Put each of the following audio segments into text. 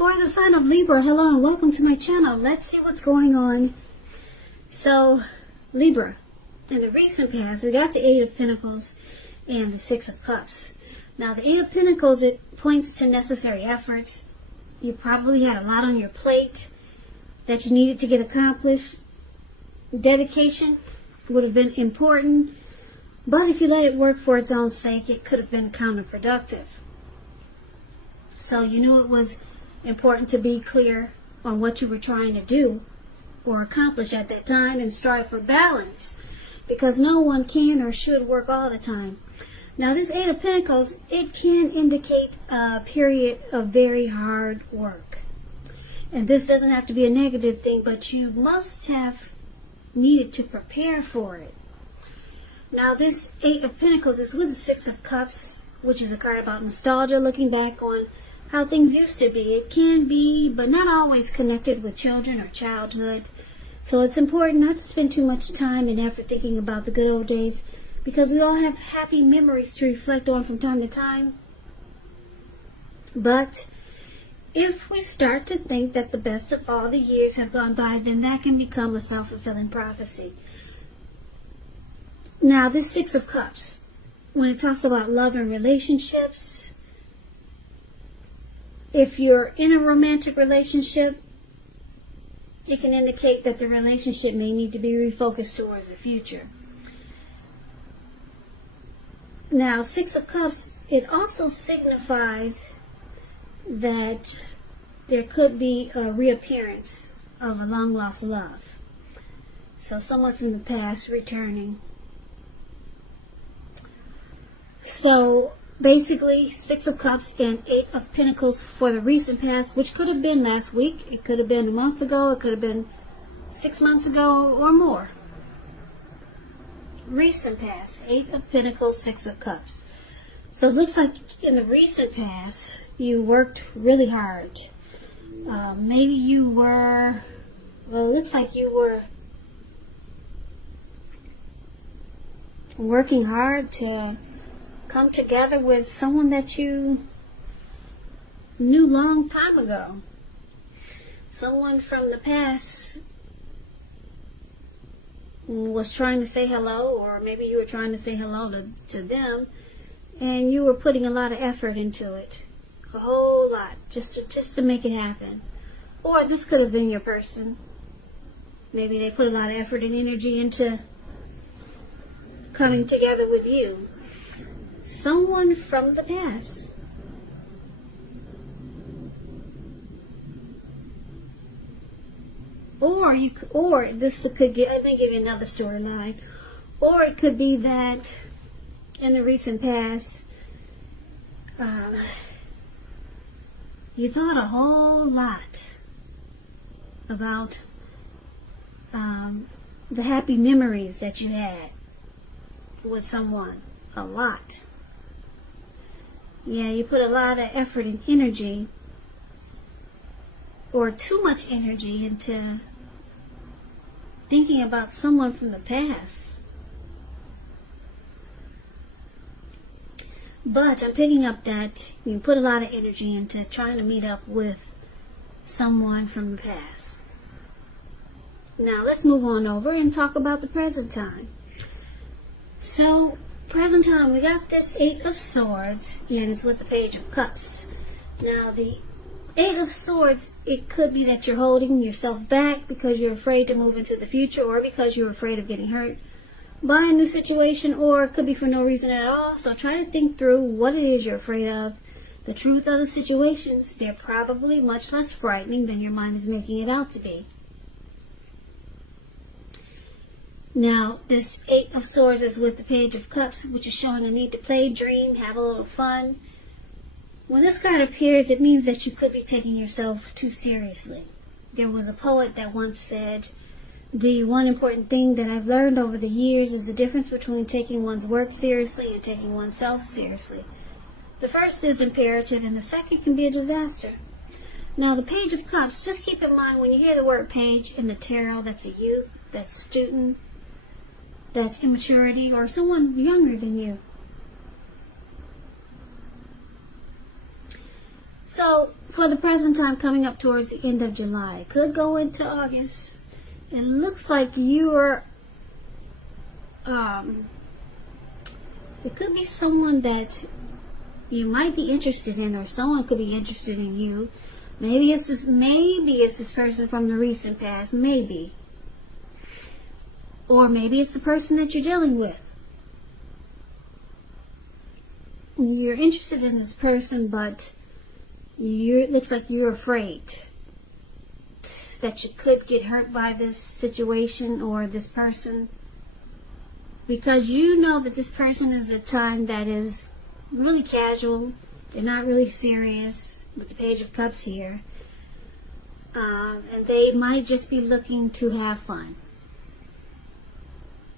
For the sign of Libra, hello and welcome to my channel. Let's see what's going on. So, Libra, in the recent past, we got the Eight of Pentacles and the Six of Cups. Now, the Eight of Pentacles, it points to necessary efforts. You probably had a lot on your plate that you needed to get accomplished. Dedication would have been important, but if you let it work for its own sake, it could have been counterproductive. So you knew it was important to be clear on what you were trying to do or accomplish at that time and strive for balance, because no one can or should work all the time. Now, this Eight of Pentacles, it can indicate a period of very hard work. And this doesn't have to be a negative thing, but you must have needed to prepare for it. Now, this Eight of Pentacles is with the Six of Cups, which is a card about nostalgia, looking back on how things used to be. It can be, but not always, connected with children or childhood. So it's important not to spend too much time and effort thinking about the good old days, because we all have happy memories to reflect on from time to time. But if we start to think that the best of all the years have gone by, then that can become a self-fulfilling prophecy. Now, this Six of Cups, when it talks about love and relationships, if you're in a romantic relationship, it can indicate that the relationship may need to be refocused towards the future. Now, Six of Cups, it also signifies that there could be a reappearance of a long-lost love. So someone from the past returning. So basically, Six of Cups and Eight of Pentacles for the recent past, which could have been last week, it could have been a month ago, it could have been 6 months ago or more. Recent past, Eight of Pentacles, Six of Cups. So it looks like in the recent past, you worked really hard. Maybe you were, well, it looks like you were working hard to come together with someone that you knew long time ago. Someone from the past was trying to say hello, or maybe you were trying to say hello to them, and you were putting a lot of effort into it. A whole lot, just to make it happen. Or this could have been your person. Maybe they put a lot of effort and energy into coming together with you. Someone from the past. Or this could get, let me give you another storyline. Or it could be that in the recent past, you thought a whole lot about the happy memories that you had with someone. A lot. Yeah, you put a lot of effort and energy, or too much energy, into thinking about someone from the past. But I'm picking up that you put a lot of energy into trying to meet up with someone from the past. Now let's move on over and talk about the present time. So, present time, we got this Eight of Swords, and it's with the Page of Cups. Now, the Eight of Swords, it could be that you're holding yourself back because you're afraid to move into the future, or because you're afraid of getting hurt by a new situation, or it could be for no reason at all. So try to think through what it is you're afraid of. The truth of the situations, they're probably much less frightening than your mind is making it out to be. Now, this Eight of Swords is with the Page of Cups, which is showing a need to play, dream, have a little fun. When this card appears, it means that you could be taking yourself too seriously. There was a poet that once said, "The one important thing that I've learned over the years is the difference between taking one's work seriously and taking oneself seriously. The first is imperative, and the second can be a disaster." Now, the Page of Cups, just keep in mind when you hear the word page in the tarot, that's a youth, that's student, that's immaturity, or someone younger than you. So, for the present time, coming up towards the end of July, it could go into August. It looks like you're, it could be someone that you might be interested in, or someone could be interested in you. Maybe it's this person from the recent past, maybe. Or maybe it's the person that you're dealing with. You're interested in this person, but it looks like you're afraid that you could get hurt by this situation or this person, because you know that this person is a time that is really casual. They're not really serious with the Page of Cups here, and they might just be looking to have fun.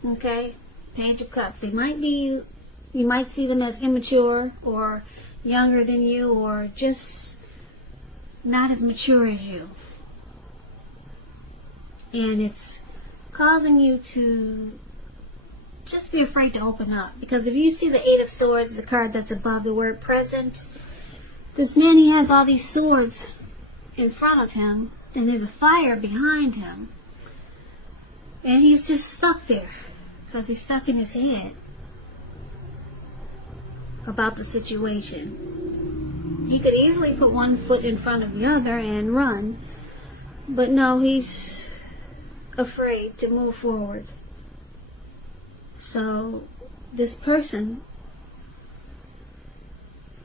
Okay, Page of Cups. They might be, you might see them as immature or younger than you, or just not as mature as you. And it's causing you to just be afraid to open up. Because if you see the Eight of Swords, the card that's above the word present, this man, he has all these swords in front of him, and there's a fire behind him. And he's just stuck there, because he's stuck in his head about the situation. He could easily put one foot in front of the other and run, but no, he's afraid to move forward. So this person,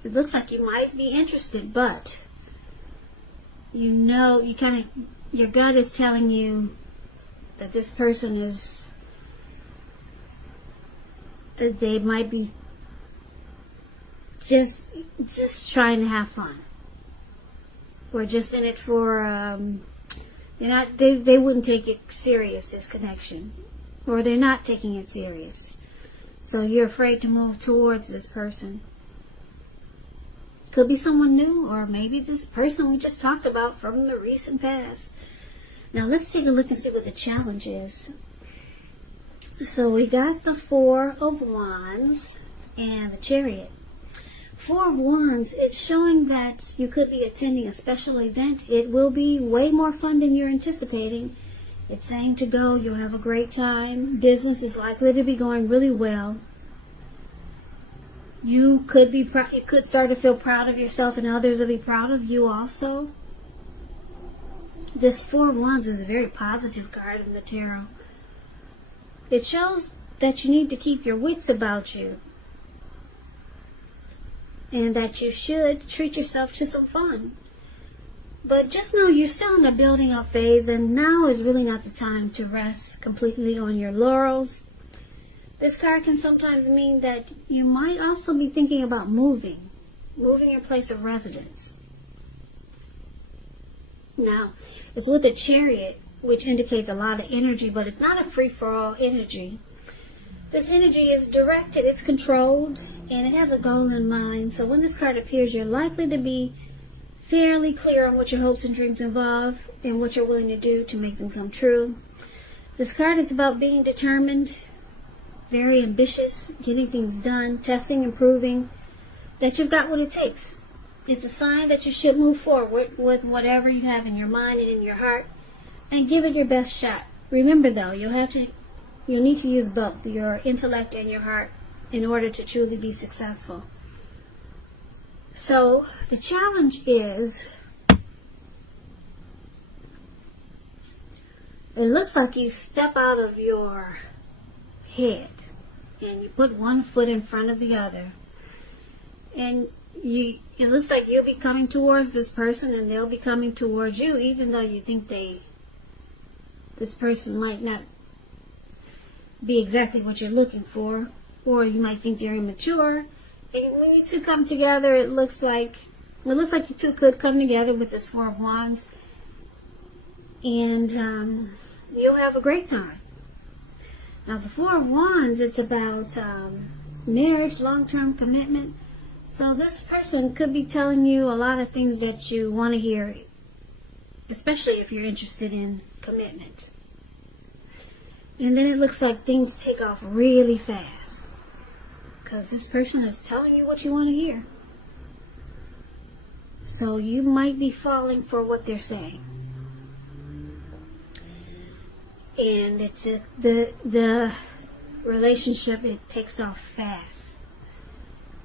it looks like you might be interested, but you know, your gut is telling you that this person is, they might be just trying to have fun, or just in it for they wouldn't take it serious, this connection, or they're not taking it serious. So you're afraid to move towards this person. Could be someone new, or maybe this person we just talked about from the recent past. Now let's take a look and see what the challenge is. So we got the Four of Wands and the Chariot. Four of Wands, it's showing that you could be attending a special event. It will be way more fun than you're anticipating. It's saying to go, you'll have a great time. Business is likely to be going really well. You could start to feel proud of yourself, and others will be proud of you also. This Four of Wands is a very positive card in the tarot. It shows that you need to keep your wits about you, and that you should treat yourself to some fun. But just know you're still in a building up phase, and now is really not the time to rest completely on your laurels. This card can sometimes mean that you might also be thinking about moving your place of residence. Now, it's with the Chariot, which indicates a lot of energy, but it's not a free-for-all energy. This energy is directed, it's controlled, and it has a goal in mind. So when this card appears, you're likely to be fairly clear on what your hopes and dreams involve and what you're willing to do to make them come true. This card is about being determined, very ambitious, getting things done, testing and proving that you've got what it takes. It's a sign that you should move forward with whatever you have in your mind and in your heart, and give it your best shot. Remember though, you'll need to use both your intellect and your heart in order to truly be successful. So the challenge is, it looks like you step out of your head and you put one foot in front of the other, and it looks like you'll be coming towards this person and they'll be coming towards you, even though you think this person might not be exactly what you're looking for, or you might think they're immature. And when you two come together, it looks like you two could come together with this Four of Wands, and you'll have a great time. Now the Four of Wands, it's about marriage, long-term commitment. So this person could be telling you a lot of things that you want to hear, especially if you're interested in commitment. And then it looks like things take off really fast, because this person is telling you what you want to hear. So you might be falling for what they're saying. And it's just the relationship, it takes off fast.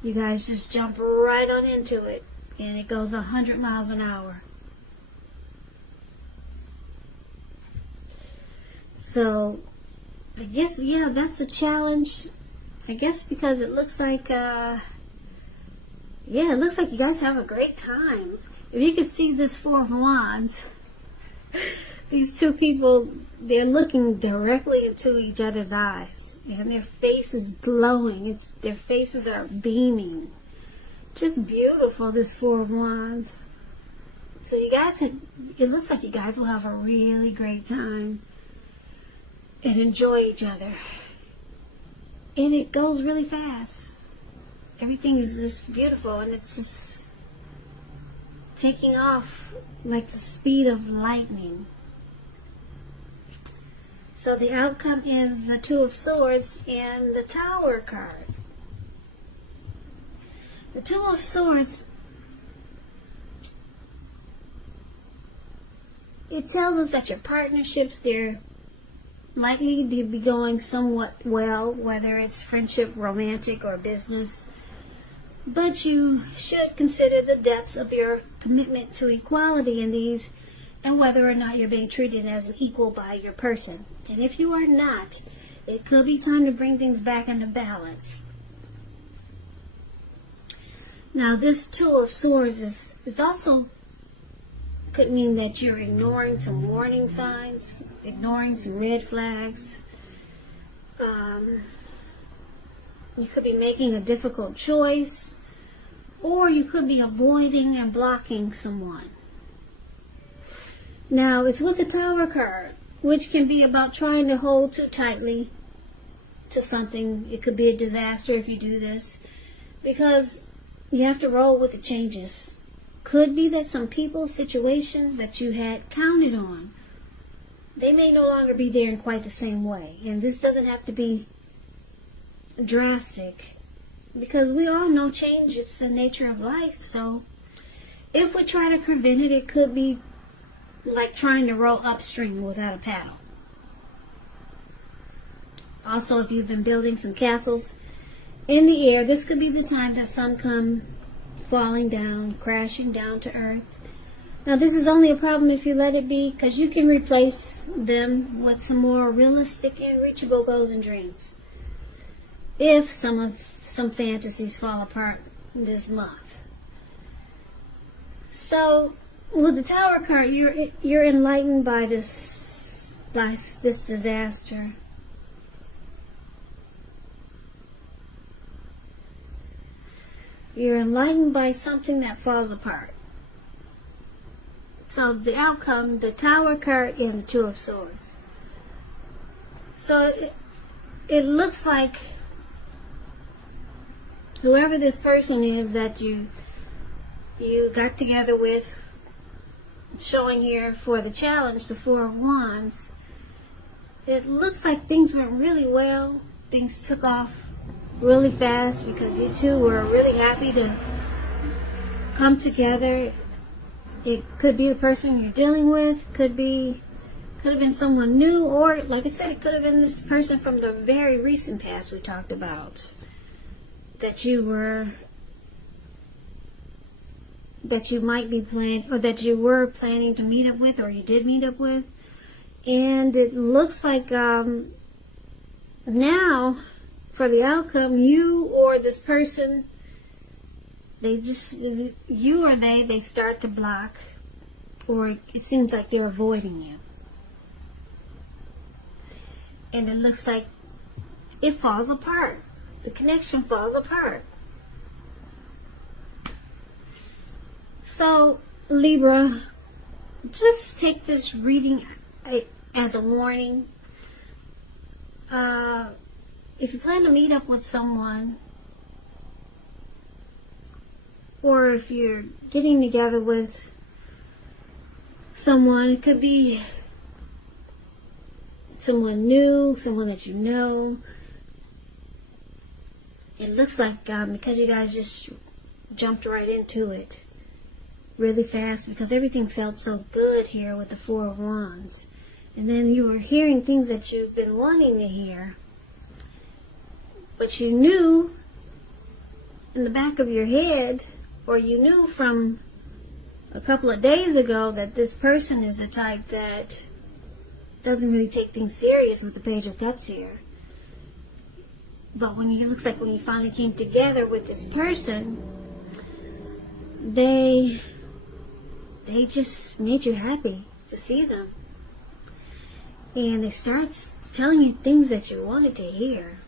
You guys just jump right on into it, and it goes 100 miles an hour. So I guess, yeah, that's a challenge. I guess because it looks like, it looks like you guys have a great time. If you could see this Four of Wands, these two people, they're looking directly into each other's eyes, and their face is glowing. Their faces are beaming. Just beautiful, this Four of Wands. So you guys, it looks like you guys will have a really great time and enjoy each other. And it goes really fast. Everything is just beautiful, and it's just taking off like the speed of lightning. So the outcome is the Two of Swords and the Tower card. The Two of Swords, it tells us that your partnerships, they're likely to be going somewhat well, whether it's friendship, romantic, or business. But you should consider the depths of your commitment to equality in these, and whether or not you're being treated as an equal by your person. And if you are not, it could be time to bring things back into balance. Now, this Two of Swords is also could mean that you're ignoring some warning signs, ignoring some red flags. You could be making a difficult choice, or you could be avoiding and blocking someone. Now, it's with the Tower card, which can be about trying to hold too tightly to something. It could be a disaster if you do this, because you have to roll with the changes. Could be that some people, situations that you had counted on, they may no longer be there in quite the same way. And this doesn't have to be drastic, because we all know change, it's the nature of life. So if we try to prevent it, it could be like trying to row upstream without a paddle. Also, if you've been building some castles in the air, this could be the time that some come falling down, crashing down to earth. Now, this is only a problem if you let it be, because you can replace them with some more realistic and reachable goals and dreams if some fantasies fall apart this month. So with the Tower card, you're enlightened by this disaster. You're enlightened by something that falls apart. So the outcome, the Tower card and the Two of Swords. So it looks like whoever this person is that you got together with, showing here for the challenge, the Four of Wands, it looks like things went really well. Things took off really fast because you two were really happy to come together. It could be the person you're dealing with, could have been someone new, or like I said, it could have been this person from the very recent past we talked about that you might be planning, or that you were planning to meet up with, or you did meet up with. And it looks like now for the outcome, you or this person, they start to block, or it seems like they're avoiding you. And it looks like it falls apart. The connection falls apart. So, Libra, just take this reading as a warning. If you plan to meet up with someone, or if you're getting together with someone, it could be someone new, someone that you know. It looks like because you guys just jumped right into it really fast because everything felt so good here with the Four of Wands. And then you were hearing things that you've been wanting to hear. But you knew in the back of your head, or you knew from a couple of days ago, that this person is a type that doesn't really take things serious with the Page of Cups here. But when it looks like when you finally came together with this person, they just made you happy to see them. And they start telling you things that you wanted to hear.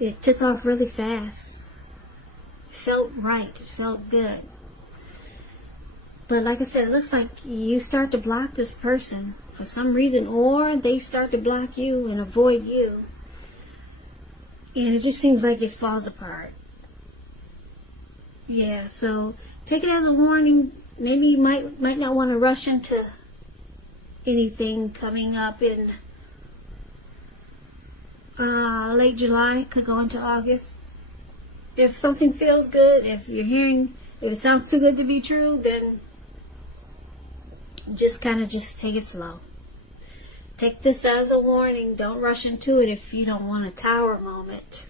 It took off really fast. It felt right. It felt good. But like I said, it looks like you start to block this person for some reason, or they start to block you and avoid you. And it just seems like it falls apart. Yeah, so take it as a warning. Maybe you might not want to rush into anything coming up in late July, could go into August. If something feels good, if it sounds too good to be true, then just take it slow. Take this as a warning. Don't rush into it if you don't want a tower moment.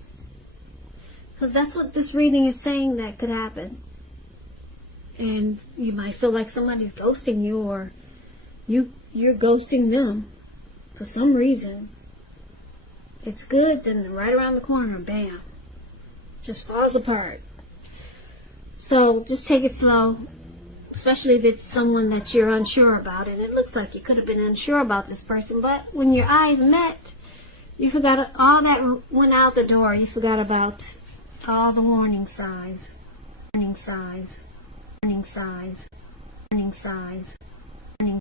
Because that's what this reading is saying that could happen. And you might feel like somebody's ghosting you, or you're ghosting them for some reason. It's good, then right around the corner, bam, just falls apart. So just take it slow, especially if it's someone that you're unsure about. And it looks like you could have been unsure about this person, but when your eyes met, you forgot all that went out the door. You forgot about all the warning signs, warning signs, warning signs, warning signs.